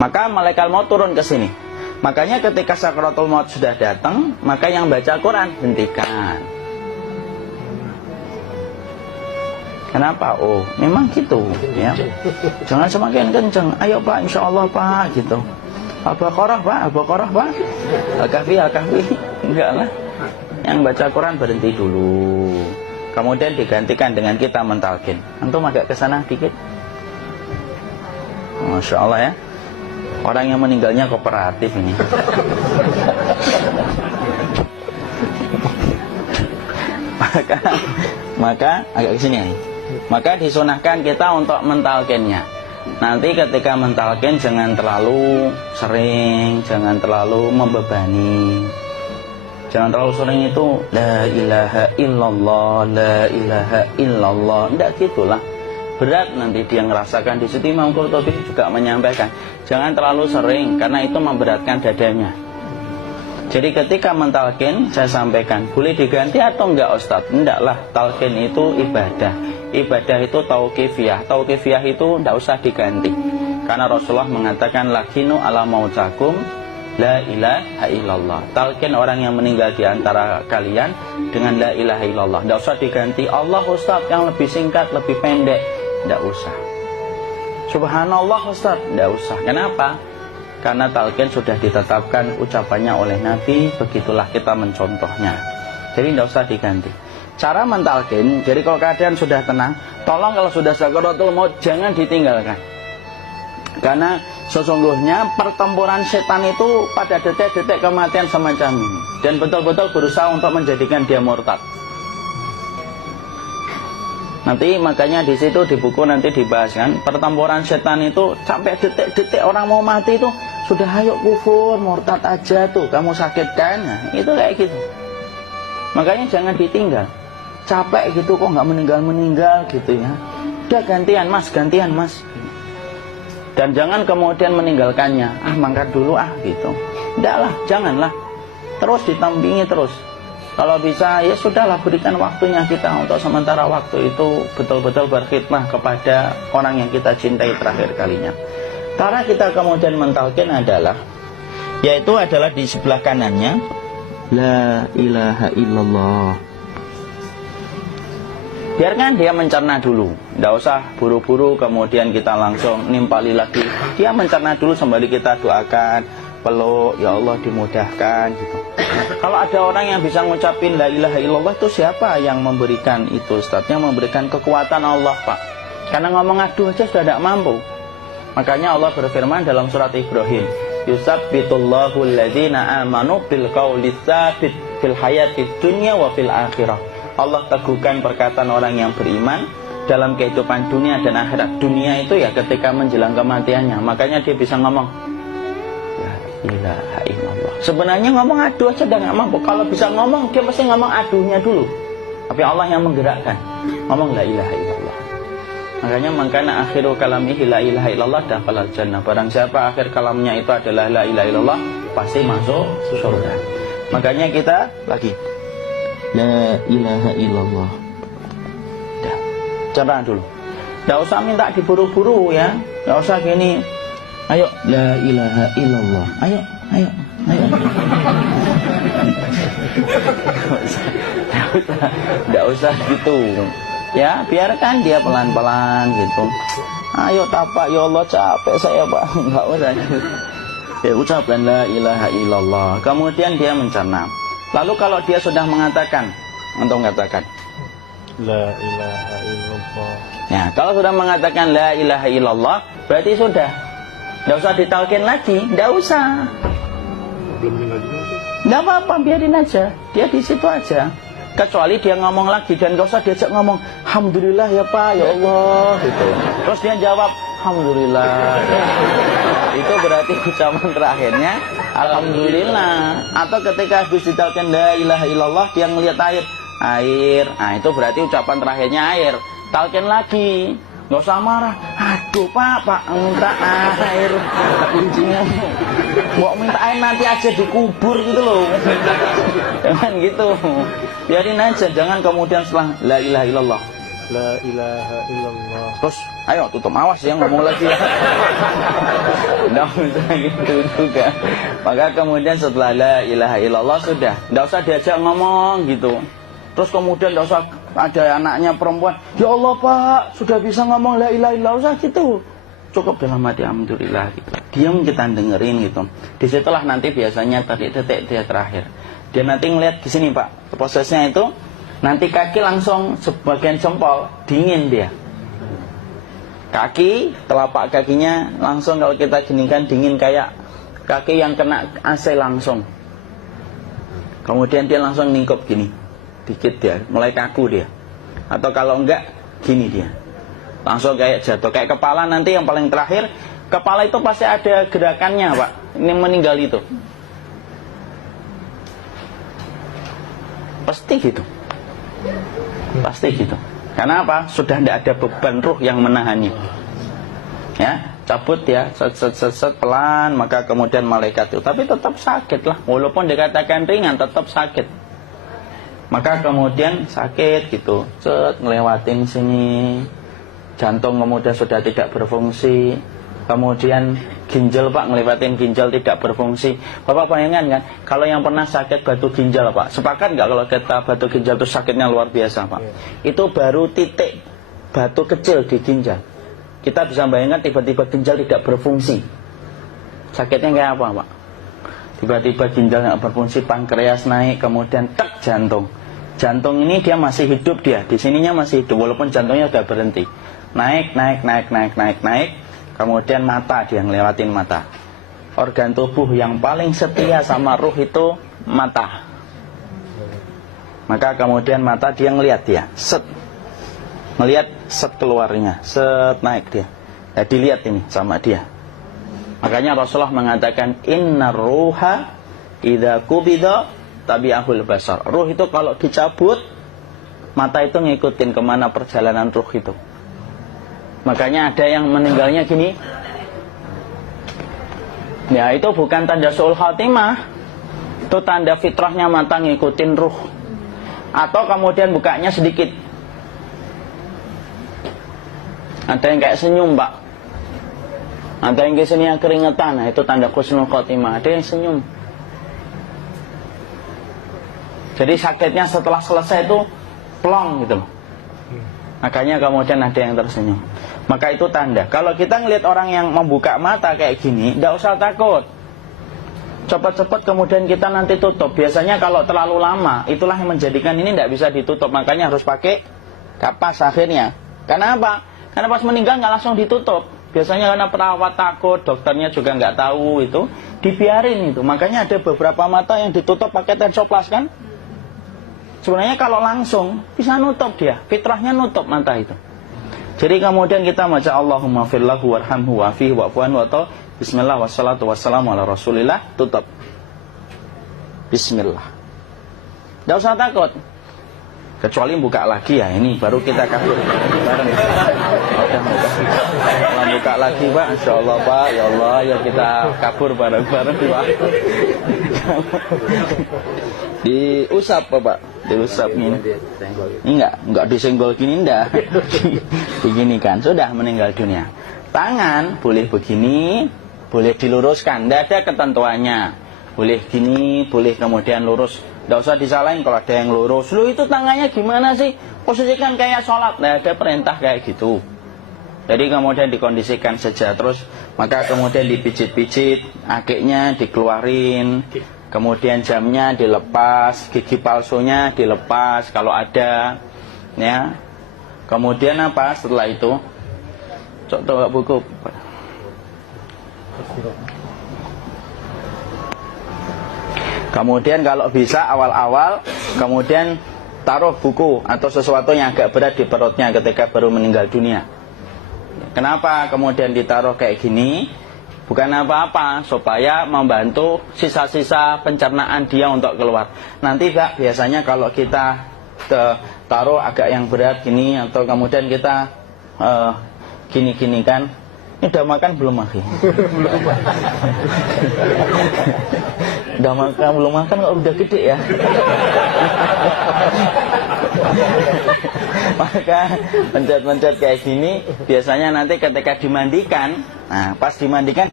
Maka malaikat maut turun ke sini. Makanya ketika sakaratul maut sudah datang, maka yang baca Quran hentikan. Kenapa? Oh, memang gitu ya. Jangan semakin kencang. Ayo Pak, insya Allah Pak, gitu. Al-Baqarah Pak, Al-Baqarah Pak. Al-Kahfi, Al-Kahfi. Enggak lah. Yang baca Quran berhenti dulu. Kemudian digantikan dengan kita mentalkin. Antum agak ke sana dikit. Masya Allah ya. Orang yang meninggalnya kooperatif ini. maka agak ke sini ya. Maka disunahkan kita untuk mentalkinnya. Nanti ketika mentalkin jangan terlalu sering, jangan terlalu membebani. Jangan terlalu sering itu la ilaha illallah, la ilaha illallah. Tidak gitulah. Berat nanti dia ngerasakan. Di situ Imam Qurtubi juga menyampaikan, jangan terlalu sering karena itu memberatkan dadanya. Jadi ketika mentalkin, saya sampaikan, boleh diganti atau enggak Ustaz? Enggaklah, talkin itu ibadah. Ibadah itu tauqifiyah. Tauqifiyah itu enggak usah diganti. Karena Rasulullah mengatakan, lakinu ala mautakum la ilaha illallah. Talkin orang yang meninggal di antara kalian dengan la ilaha illallah. Enggak usah diganti Allah Ustaz yang lebih singkat, lebih pendek. Enggak usah. Subhanallah Ustaz, enggak usah. Kenapa? Karena talqin sudah ditetapkan ucapannya oleh Nabi, begitulah kita mencontohnya. Jadi tidak usah diganti. Cara mentalqin, jadi kalau keadaan sudah tenang, tolong kalau sudah sakaratul maut jangan ditinggalkan. Karena sesungguhnya pertempuran setan itu pada detik-detik kematian semacam ini. Dan betul-betul berusaha untuk menjadikan dia murtad. Nanti makanya di situ di buku nanti dibahas kan, pertempuran setan itu sampai detik-detik orang mau mati itu sudah ayo kufur, murtad aja tuh, kamu sakit kan? Nah, itu kayak gitu. Makanya jangan ditinggal. Capek gitu kok nggak meninggal gitu ya. Udah gantian mas. Dan jangan kemudian meninggalkannya. Ah mangkat dulu gitu. Enggak lah, janganlah. Terus ditampingi terus. Kalau bisa ya sudahlah, berikan waktunya kita untuk sementara waktu itu betul-betul berkhidmah kepada orang yang kita cintai terakhir kalinya. Cara kita kemudian mentalkin adalah, yaitu adalah di sebelah kanannya la ilaha illallah. Biarkan dia mencerna dulu, tidak usah buru-buru kemudian kita langsung nimpali lagi. Dia mencerna dulu sembari kita doakan, peluk, ya Allah dimudahkan gitu. Kalau ada orang yang bisa ngucapin la ilaha illallah, itu siapa yang memberikan itu Ustaz? Yang memberikan kekuatan Allah Pak. Karena ngomong aduh aja sudah tidak mampu. Makanya Allah berfirman dalam surat Ibrahim, yusabbitullahu alladhina amanu bil qawli tsabit fil hayatid dunya wa fil akhirah. Allah teguhkan perkataan orang yang beriman dalam kehidupan dunia dan akhirat. Dunia itu ya ketika menjelang kematiannya. Makanya dia bisa ngomong la ilaha illallah. Sebenarnya ngomong aduh aja udah gak mampu. Kalau bisa ngomong, dia pasti ngomong aduhnya dulu. Tapi Allah yang menggerakkan. Ngomong la ilaha illallah. Makanya mangkana akhiru kalamihi la ilaha illallah dakhalal jannah. Barang siapa akhir kalamnya itu adalah la ilaha illallah, pasti masuk surga. Makanya kita lagi la ilaha illallah. Dah, cerna dulu. Tidak usah minta diburu-buru ya. Tidak usah gini. Ayo la ilaha illallah. Ayo. Tidak usah gitu. Ya, biarkan dia pelan-pelan gitu. Ayo tapak, ya Allah capek saya Pak. Enggak usah gitu. Ya ucapkan la ilaha illallah. Kemudian dia mencerna. Lalu kalau dia sudah mengatakan, untuk mengatakan la ilaha illallah. Ya, kalau sudah mengatakan la ilaha illallah, berarti sudah. Tidak usah ditalkin lagi, tidak usah. Belum meninggal juga sih. Tidak apa-apa, biarin aja. Dia di situ aja. Kecuali dia ngomong lagi dan gak usah diajak ngomong alhamdulillah ya Pak, ya Allah gitu. Terus dia jawab alhamdulillah. Itu berarti ucapan terakhirnya alhamdulillah. Atau ketika habis ditalkin la ilaha illallah, dia ngelihat air. Nah, itu berarti ucapan terakhirnya air. Talkin lagi. Gak usah marah. Aduh Pak minta air. Kuncinya mau minta air nanti aja dikubur gitu loh. Jangan gitu. Biarin aja. Jangan kemudian setelah la ilaha illallah La ilaha illallah. Terus, ayo tutup, awas ya ngomong lagi ya. Nggak usah gitu juga. Maka kemudian setelah la ilaha illallah sudah, nggak usah diajak ngomong gitu. Terus kemudian nggak usah ada anaknya perempuan, ya Allah Pak, sudah bisa ngomong la ilaha illallah, usah gitu. Cukup dalam hati alhamdulillah gitu. Diam kita dengerin gitu. Disitulah nanti biasanya detik dia terakhir. Dia nanti ngeliat di sini Pak, prosesnya itu nanti kaki langsung sebagian jempol dingin dia. Kaki, telapak kakinya langsung kalau kita geningkan dingin kayak kaki yang kena AC langsung. Kemudian dia langsung ningkup gini, dikit dia, mulai kaku dia. Atau kalau enggak, gini dia. Langsung kayak jatuh, kayak kepala nanti yang paling terakhir. Kepala itu pasti ada gerakannya Pak, ini meninggal itu. Pasti gitu. Pasti gitu. Karena apa? Sudah tidak ada beban ruh yang menahannya. Ya, cabut ya, set pelan, maka kemudian malaikat itu. Tapi tetap sakit lah, walaupun dikatakan ringan, tetap sakit. Maka kemudian sakit gitu, ngelewatin sini, jantung kemudian sudah tidak berfungsi. Kemudian ginjal Pak, ngelewatin ginjal tidak berfungsi. Bapak bayangkan kan, kalau yang pernah sakit batu ginjal Pak, sepakat nggak kalau kita batu ginjal itu sakitnya luar biasa Pak? Itu baru titik batu kecil di ginjal. Kita bisa bayangkan tiba-tiba ginjal tidak berfungsi. Sakitnya kayak apa Pak? Tiba-tiba ginjal nggak berfungsi, pankreas naik, kemudian tek jantung. Jantung ini dia masih hidup dia, di sininya masih hidup walaupun jantungnya sudah berhenti. Naik. Kemudian mata, dia ngelewatin mata. Organ tubuh yang paling setia sama ruh itu mata. Maka kemudian mata dia ngelihat dia, ngelihat keluarnya, naik dia. Ya, dilihat ini sama dia. Makanya Rasulullah mengatakan innar ruha idza qubida tabi'ahul basar. Ruh itu kalau dicabut, mata itu ngikutin kemana perjalanan ruh itu. Makanya ada yang meninggalnya gini. Ya itu bukan tanda su'ul khatimah, itu tanda fitrahnya mata ngikutin ruh. Atau kemudian bukanya sedikit. Ada yang kayak senyum Pak, ada yang kesini keringetan, nah itu tanda husnul khatimah. Ada yang senyum. Jadi sakitnya setelah selesai itu plong gitu. Makanya kemudian ada yang tersenyum. Maka itu tanda. Kalau kita ngelihat orang yang membuka mata kayak gini, tidak usah takut. Cepat-cepat kemudian kita nanti tutup. Biasanya kalau terlalu lama, itulah yang menjadikan ini tidak bisa ditutup. Makanya harus pakai kapas akhirnya. Karena apa? Karena pas meninggal nggak langsung ditutup. Biasanya karena perawat takut, dokternya juga nggak tahu itu, dibiarin itu. Makanya ada beberapa mata yang ditutup pakai tensoplas kan? Sebenarnya kalau langsung bisa nutup dia, fitrahnya nutup mata itu. Jadi kemudian kita baca Allahumma firlahu warhamhu wa'afihi wa'fuanhu atau bismillah wassalatu wassalamu ala rasulillah, tutup. Bismillah. Tidak usah takut. Kecuali buka lagi ya, ini baru kita kabur bareng. Kalau buka lagi Pak, insya Allah Pak, ya Allah ya kita kabur bareng-bareng Pak. Diusap Pak, diusap ini. Enggak disenggol gini enggak. Begini kan, sudah meninggal dunia. Tangan boleh begini, boleh diluruskan, tidak ada ketentuannya. Boleh gini, boleh kemudian lurus. Tidak usah disalahin kalau ada yang lurus. Lu itu tangannya gimana sih? Posisikan kayak sholat. Nah, ada perintah kayak gitu. Jadi kemudian dikondisikan saja. Terus maka kemudian dipijit-pijit, akiknya dikeluarin. Kemudian jamnya dilepas, gigi palsunya dilepas kalau ada. Ya. Kemudian apa setelah itu? Coba buku. Kemudian kalau bisa awal-awal kemudian taruh buku atau sesuatu yang agak berat di perutnya ketika baru meninggal dunia. Kenapa kemudian ditaruh kayak gini? Bukan apa-apa, supaya membantu sisa-sisa pencernaan dia untuk keluar. Nanti Pak, biasanya kalau kita taruh agak yang berat gini atau kemudian kita gini-gini kan, ini udah makan belum Maki? Udah makan belum makan kok udah gede ya. Maka pencet-pencet kayak gini biasanya nanti ketika dimandikan, nah pas dimandikan